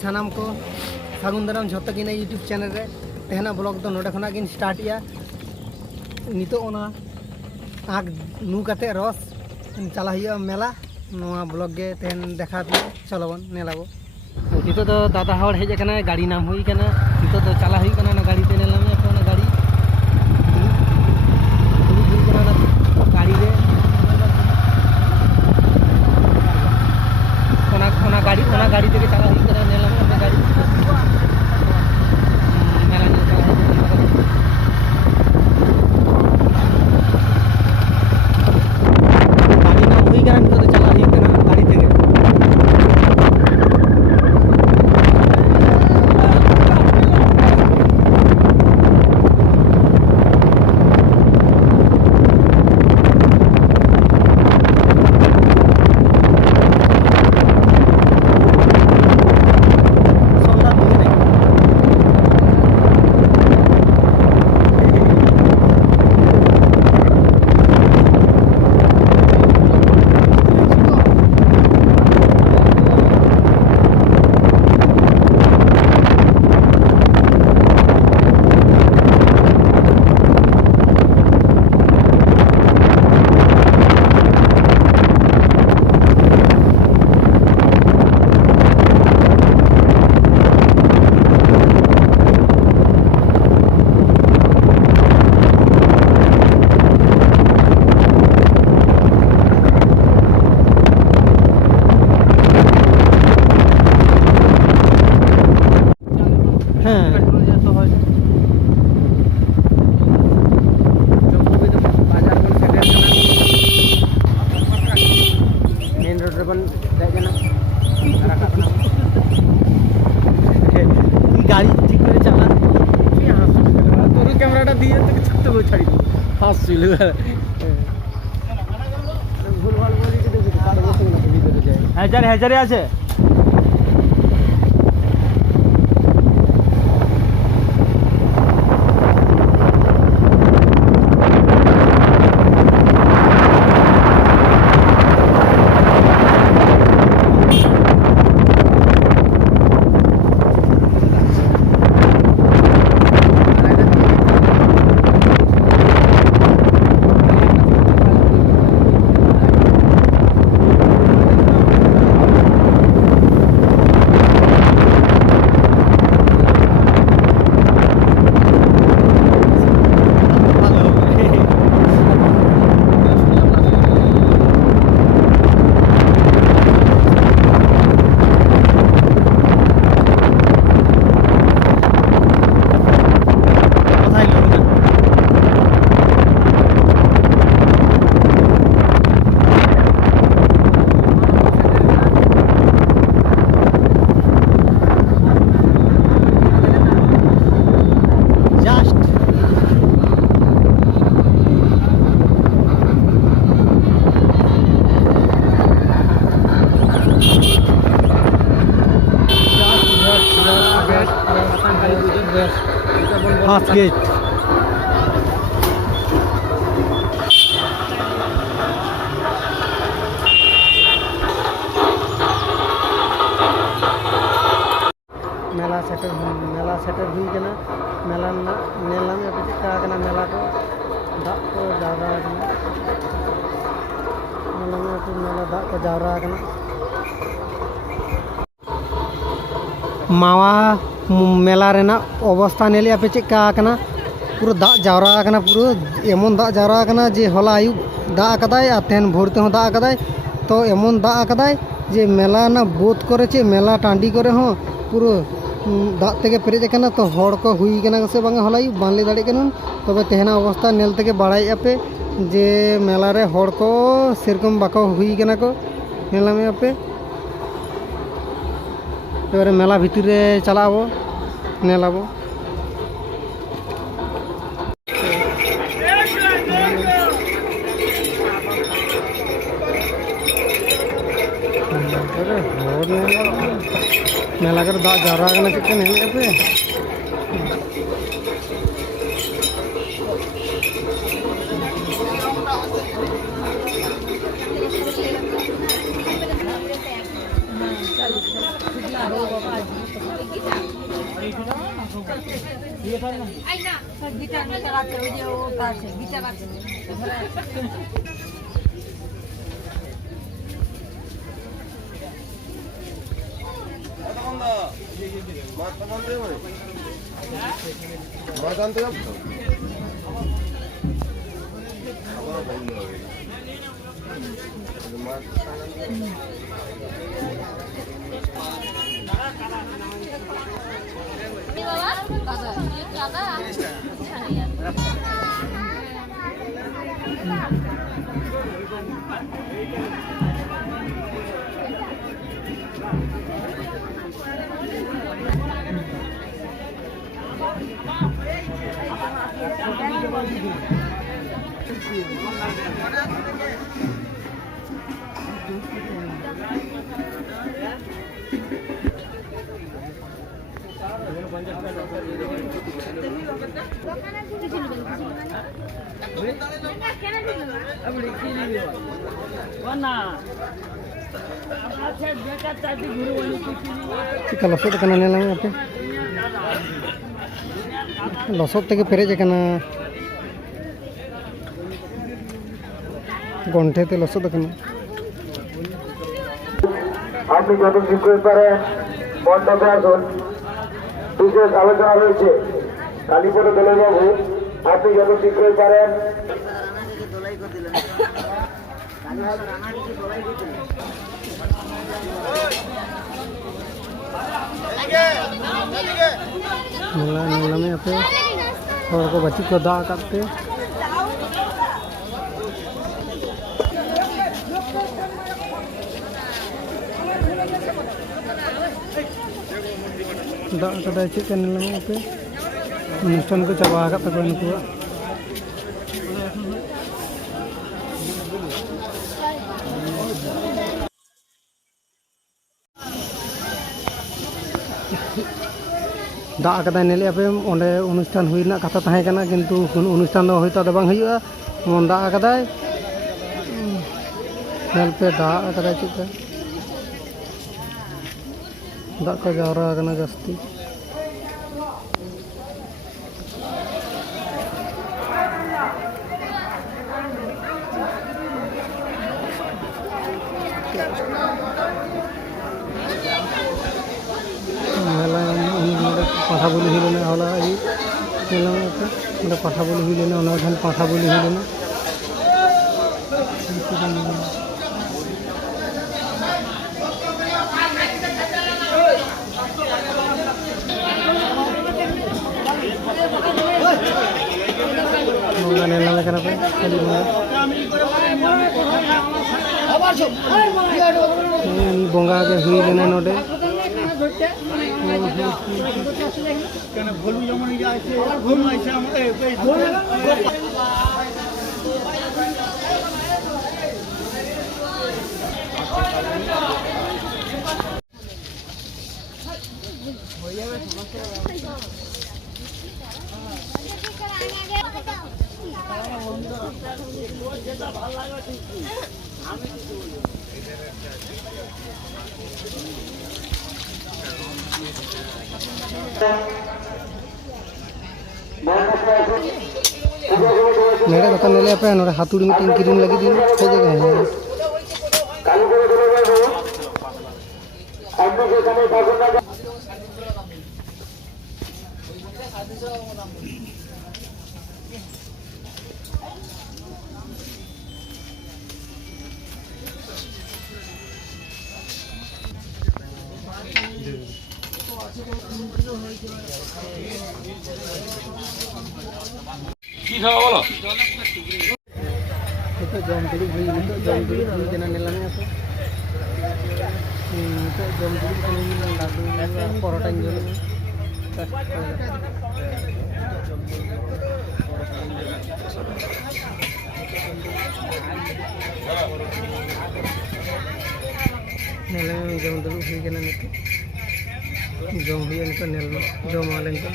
सानाम को सागुन दाराम झोतो गिने YouTube channel रे तेहना ब्लॉग तो नोडे खना गिन स्टार्ट या नितो ओना आग नू काते रस चला हुआ मेला नोआ ब्लॉग गे तेहन देखा पे चलो बन नेलाबो नितो तो दादा हड़ हेज कना गाड़ी नाम हुई कना नितो तो चला हुई कना ना गाड़ी ते नेलामे तो ना गाड़ी गाड़ी रे ओना गाड़ी ते चला हुई कना नेलामे अपने गाड़ी मेला ने चला हुई गाड़ी नाम हुई कना नितो तो चला हुई कना गाड़ी ते गाड़ी ठीक करे चला तो कैमराटा दिए तो छत्ते को छाड़ी हां सिल भूलभाल बोली के देखो काट बसो ना ভিতরে যায় হাজারে আছে फास्ट गेट मेला सेटर हुई कना मेला नेला में पे चेका कना मेला को दाग को जावरा कना मेला में पे मेला दाग को जावरा कना मावा मेला रेना अवस्था नेलिया पे चेका कना पूरा दाग जावरा कना पूरा एमन दाग जावरा कना जे हला आयु दाग कदाय आ तेन भोरते हो दाग कदाय तो एमन दाग कदाय जे मेला ना बोध करे चे मेला टांडी करे हो पूरा दाग तेगे पेरेज कना तो हड़ को हुई कना से बांगा हला आयु बानले दाड़े कना तबे तेहना अवस्था नेल तेगे बाड़ाय पे जे मेला रे हड़ को सेरकम बाको हुई कना को मेला में पे एबारे मेला भीतर रे चलाबो नेलाबो मेला कर दाग जावरा कना चेक नेल पे Cika losot kana nelang apa? Losot tege perej kana. Gonte te losot kana. আপনি যত শীঘ্র পারেন মণ্ডপে আসুন। বিশেষ আলোচনা রয়েছে কালীপদ দোলাই বাবু, আপনি যত শীঘ্রই পারেন। Nela में apa? और को बच्ची को दा करते दा कदा चेक करने लगे पे अनुष्ठान को चाबा का तक उनको दा कदा नेले पे ओंडे अनुष्ठान हुईना कथा ताहे कना किंतु अनुष्ठान दो होइता दो बांग हुइया मन दा कदा नेल पे दा कदा चेक दा का जावरा कना जास्ती पाठा बोली हुई लेना होला ये मेला में मतलब पाठा बोली हुई लेना उन्हें धन पाठा बोली हुई लेना बोंगा नेला में करना पे खाली बोंगा के हुई लेना नोटे भोलू जमन आइছে भोलू आइছে मेरे कथा नेले पे नोरे हाथुड़ी मीटिंग किरिन लगी दिन से जगह है কি খাওয়া বলো itu jam dulu beli kena nelannya apa itu jam dulu kena nelang lalu porota yang dulu nelang jam dulu beli kena itu jam beli itu nel jam malam itu